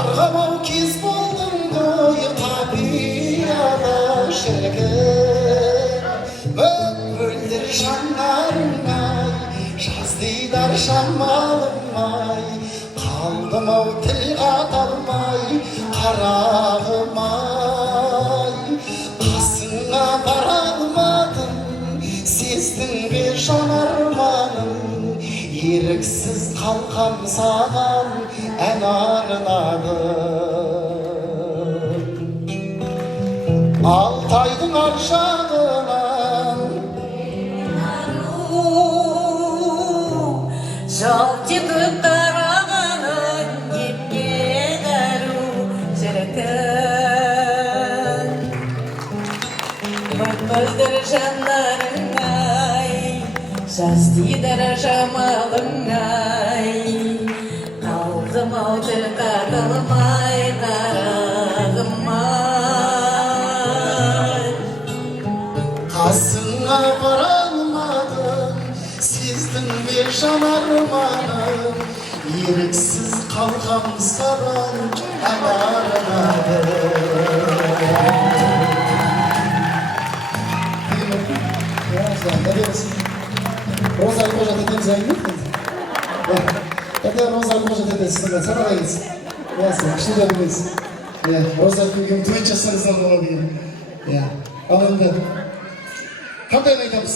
Argamau kez buldum doy tabiada şirkin Bülbüldür şanlarımay Şazdidar şammalımay Kaldım o til atalmay Karağımay Kasına varalmadım Sezdin bir şanarmanım Yeriksiz kalkam sağan en arınadım Altaydın aşağıdan Жалт етіп қарағанын епке дару шіркін Мөлдір жанарың-ай жас тидар жамалың-ай Қалдым-ау тіл қатылмай қарағым-ай Қасыңа баралмадым сездің бе жанарманым еріксіз қалғам саған ән Роза Альможа тетен займет? Это Роза Альможа тетен сынға сарағайыз. Ясы, кішілер біз. Роза Альможа түмен жасаңыздан болады екен. Ал енді, қандай ән айтамыз?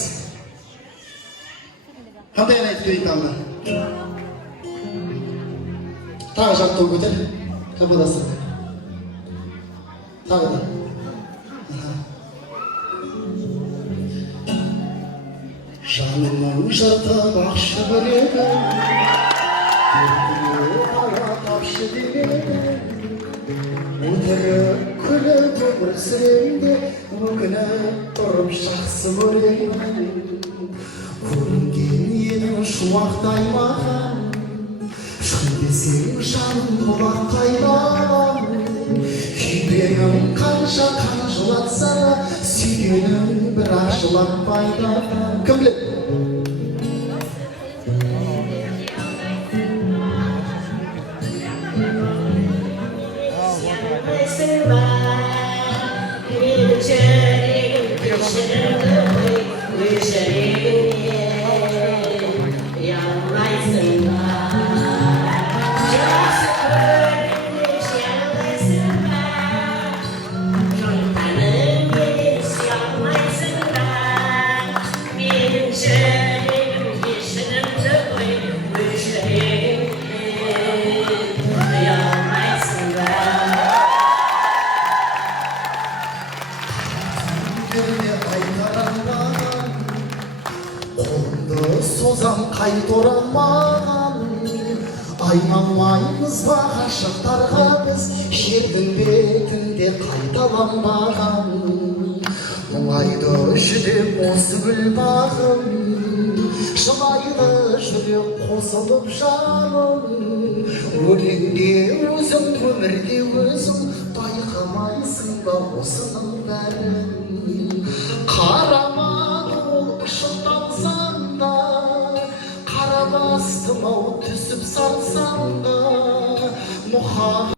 Қандай ән айтып берейін тағы? Тағы жаттау көтер, қабылдасың. Тағы да. Жанымның жыртып ақшы білегін Еркіне ала тапшы деген Өтірік күліп өмір сүремде Өкініп тұрып жақсы көремін Көрінген едің шуақтай маған Шын десең жаным болар қайдан Күйбеңім қанша қан жылатса Сүйгенім бірақ жылатпайды Кім біледі? Қолымды созам қайт оралмаған Айналмаймыз ба ғашықтарға біз Жердің бетінде қайталанбаған Мұңайды жүдеп осы гүл бағым Жылайды жүрек қосылып жаным Өлеңде өзің, өмірде өзің Байқамайсың ба осының бәрін Қарамады ол ұшықталсаң да Қарабастым-ау түсіп салсаң да